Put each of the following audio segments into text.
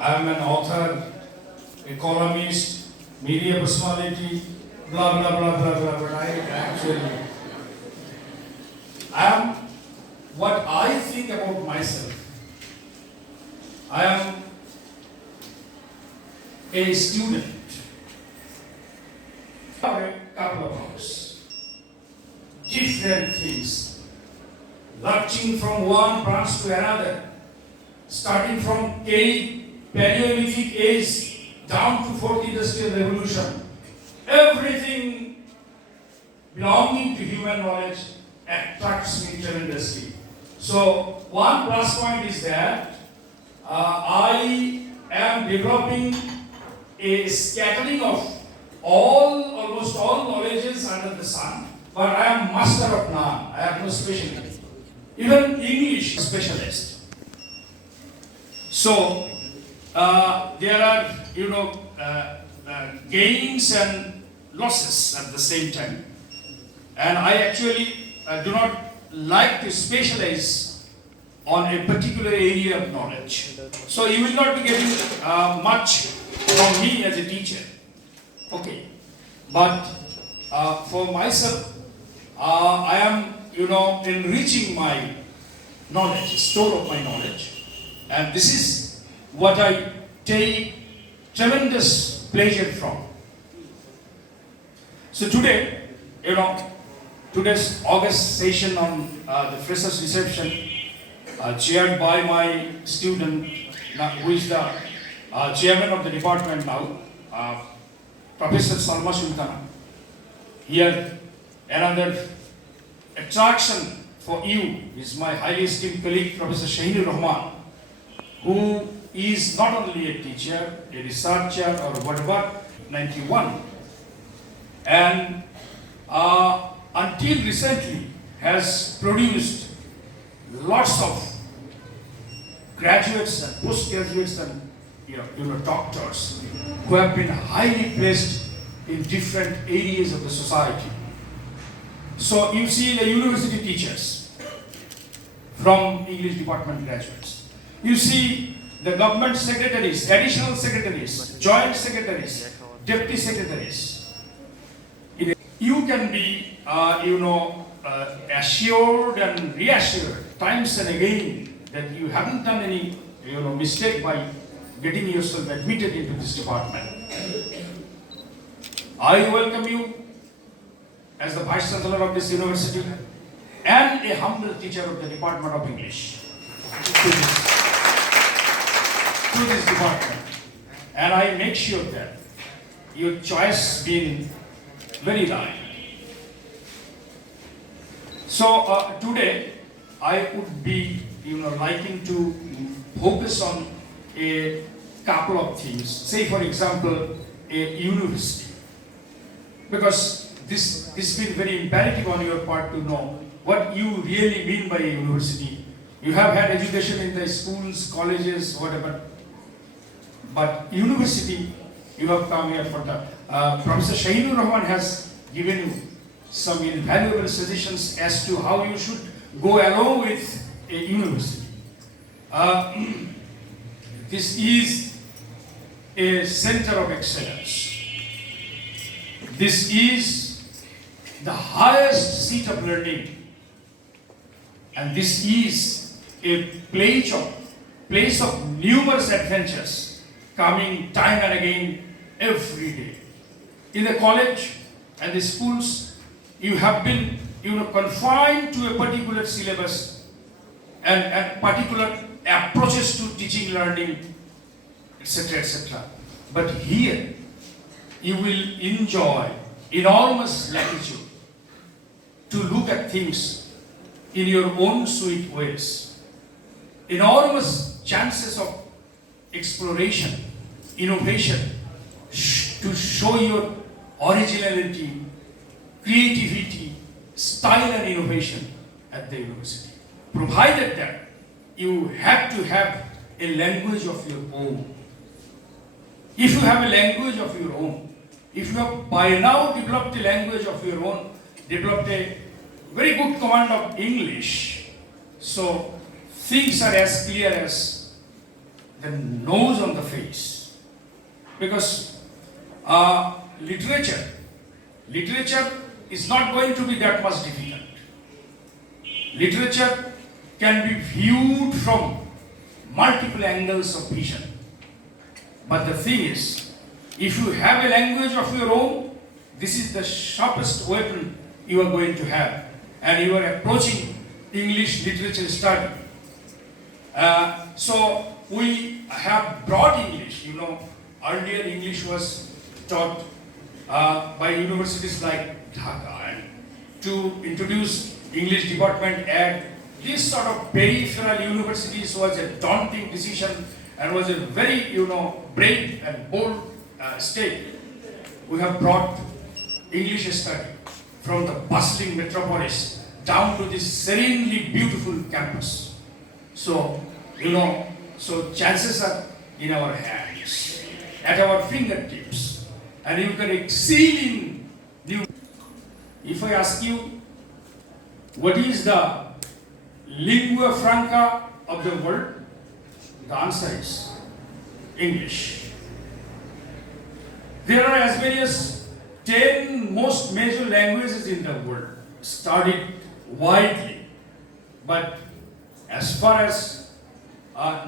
I am an author, a columnist, media personality, blah blah blah blah blah. But I am what I think about myself. I am a student for a couple of hours. Different things, lurching from one branch to another, starting from Paleolithic age down to fourth industrial revolution. Everything belonging to human knowledge attracts me tremendously. So one plus point is that I am developing a scattering of almost all knowledges under the sun, but I am master of none. I have no specialty. Even English specialist. So there are gains and losses at the same time, and I actually do not like to specialize on a particular area of knowledge. So you will not be getting much from me as a teacher. Okay, but for myself, I am enriching my knowledge, store of my knowledge, and this is what I take tremendous pleasure from. So today, today's August session on the freshers reception, chaired by my student, who is the chairman of the department now, Professor Salma Sultana. Here, another attraction for you is my highly esteemed colleague, Professor Shaheen Rahman, who is not only a teacher, a researcher, or whatever, 91, and until recently has produced lots of graduates and postgraduates and doctors who have been highly placed in different areas of the society. So you see the university teachers from English department graduates. You see the government secretaries, additional secretaries, joint secretaries, deputy secretaries. You can be, assured and reassured times and again that you haven't done any, mistake by getting yourself admitted into this department. I welcome you as the Vice Chancellor of this university and a humble teacher of the Department of English to this department. And I make sure that your choice being very right. So today I would be liking to focus on a couple of things. Say for example a university, because this has been very imperative on your part to know what you really mean by a university. You have had education in the schools, colleges, whatever, but university, you have come here for the Professor Shaheen Rahman has given you some invaluable suggestions as to how you should go along with a university. This is a center of excellence. This is the highest seat of learning, and this is a place of numerous adventures coming time and again every day. In the college and the schools, you have been confined to a particular syllabus and particular approaches to teaching, learning, etc., etc. But here, you will enjoy enormous latitude to look at things in your own sweet ways. Enormous chances of exploration, innovation, to show your originality, creativity, style and innovation at the university. Provided that you have to have a language of your own. If you have a language of your own, if you have by now developed a language of your own, developed a very good command of English, so things are as clear as the nose on the face. Because literature is not going to be that much difficult. Literature can be viewed from multiple angles of vision. But the thing is, if you have a language of your own, this is the sharpest weapon you are going to have. And you are approaching English literature study. So we have brought English. Earlier English was taught by universities like Dhaka, and to introduce English Department Act, this sort of peripheral universities was a daunting decision and was a very, brave and bold step. We have brought English study from the bustling metropolis down to this serenely beautiful campus. So, so chances are in our hands, at our fingertips, and you can excel in new. If I ask you, what is the lingua franca of the world? The answer is English. There are as many as 10 most major languages in the world, studied widely. But as far as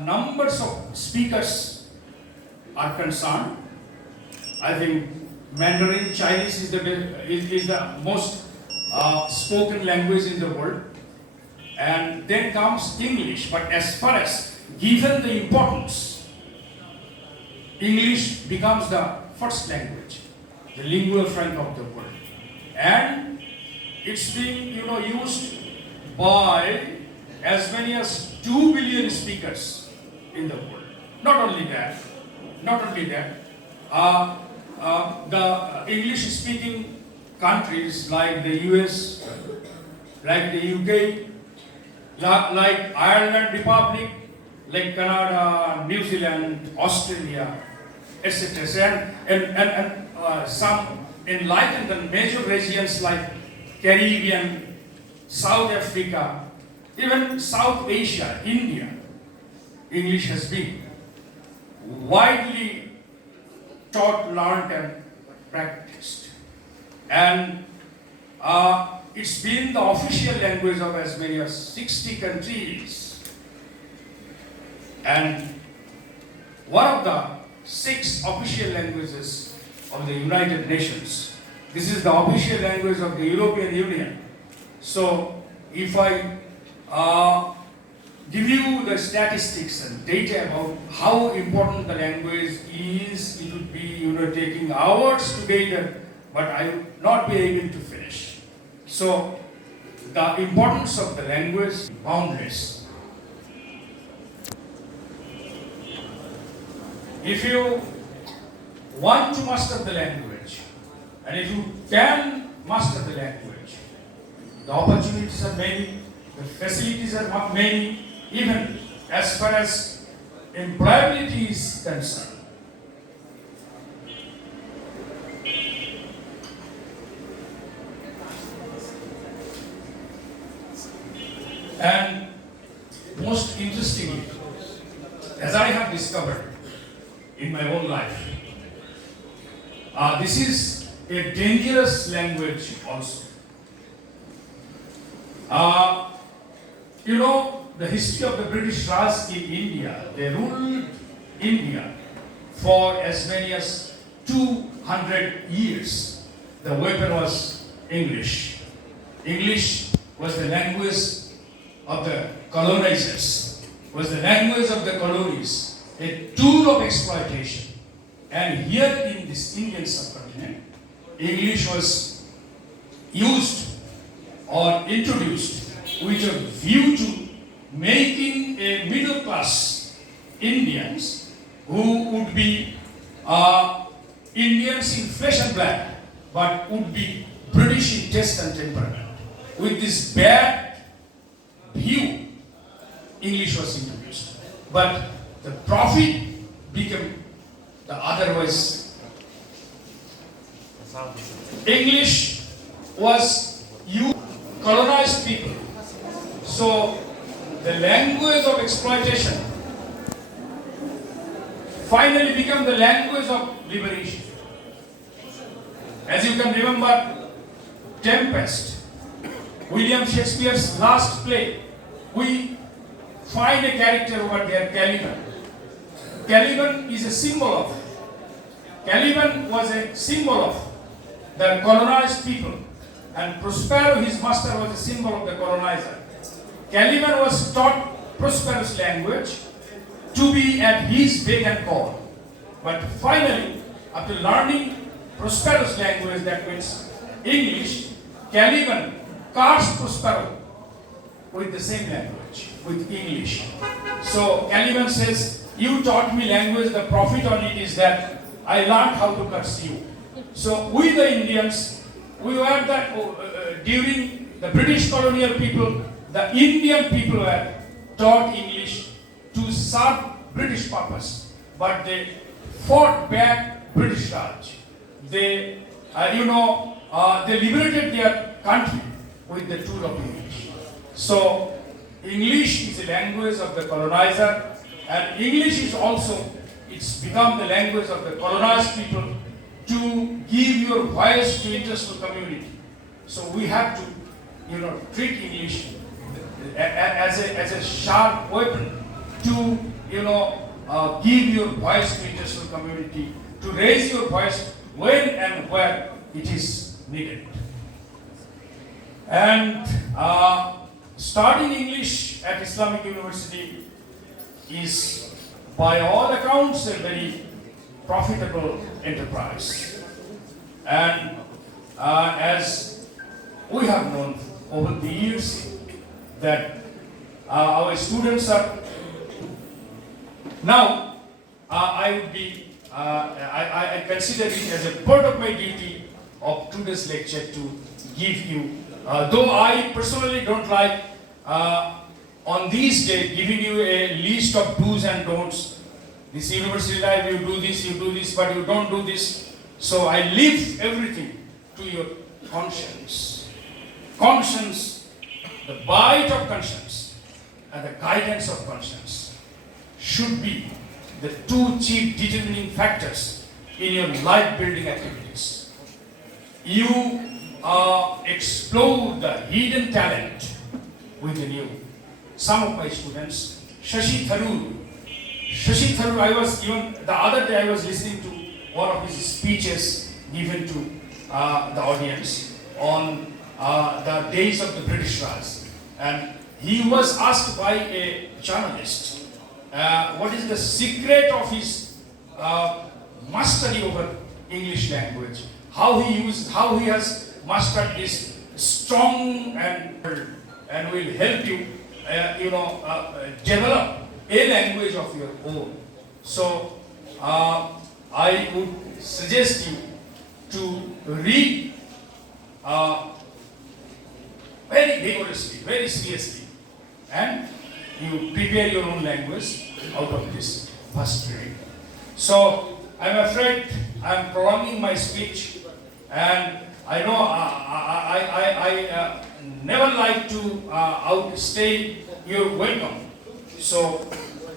numbers of speakers are concerned, I think Mandarin Chinese is the most spoken language in the world. And then comes English. But as far as given the importance, English becomes the first language, the lingua franca of the world. And it's being used by as many as 2 billion speakers in the world. Not only that, the English-speaking countries like the US, like the UK, like Ireland Republic, like Canada, New Zealand, Australia, etc. And some enlightened and major regions like Caribbean, South Africa, even South Asia, India, English has been widely taught, learned, and practiced. And it's been the official language of as many as 60 countries. And one of the 6 official languages of the United Nations. This is the official language of the European Union. So if I give you the statistics and data about how important the language is, it would be taking hours together, but I would not be able to finish. So the importance of the language is boundless. If you want to master the language, and if you can master the language, the opportunities are many, the facilities are many, even as far as employability is concerned. And most interestingly, as I have discovered in my own life, this is a dangerous language also. The history of the British Raj in India, they ruled India for as many as 200 years. The weapon was English. English was the language of the colonizers, was the language of the colonies, a tool of exploitation. And here in this Indian subcontinent, English was used or introduced with a view to making a middle class Indians who would be Indians in flesh and blood, but would be British in taste and temperament. With this bad view, English was introduced. But the profit became the otherwise. English was used colonized people. So the language of exploitation finally become the language of liberation. As you can remember, Tempest, William Shakespeare's last play, we find a character over there, Caliban. Caliban is a symbol of, Caliban was a symbol of the colonized people, and Prospero, his master, was a symbol of the colonizer. Caliban was taught Prospero's language to be at his beck and call. But finally, after learning Prospero's language, that means English, Caliban cursed Prospero with the same language, with English. So Caliban says, you taught me language, the profit on it is that I learned how to curse you. So we the Indians, we were during the British colonial people, the Indian people were taught English to serve British purpose, but they fought back British Raj. They, they liberated their country with the tool of English. So English is the language of the colonizer, and English is also, it's become the language of the colonized people to give your voice to international community. So we have to, treat English as a sharp weapon to, give your voice to international community, to raise your voice when and where it is needed. And studying English at Islamic University is, by all accounts, a very profitable enterprise. And as we have known over the years that our students are now, I consider it as a part of my duty of today's lecture to give you, though I personally don't like on these days giving you a list of do's and don'ts. This university life, you do this, but you don't do this. So I leave everything to your conscience. Conscience, the bite of conscience and the guidance of conscience should be the two chief determining factors in your life building activities. You explore the hidden talent within you. Some of my students, Rashid Askari, I was even the other day I was listening to one of his speeches given to the audience on the days of the British Raj, and he was asked by a journalist what is the secret of his mastery over English language, how he has mastered this strong and will help you develop a language of your own. So I would suggest you to read very vigorously, very seriously, and you prepare your own language out of this first reading. So I'm afraid I'm prolonging my speech, and I know I never like to outstay your welcome. So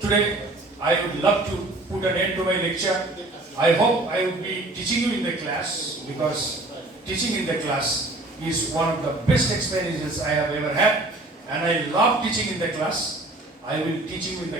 today I would love to put an end to my lecture. I hope I will be teaching you in the class, because teaching in the class is one of the best experiences I have ever had, and I love teaching in the class. I will teach you in the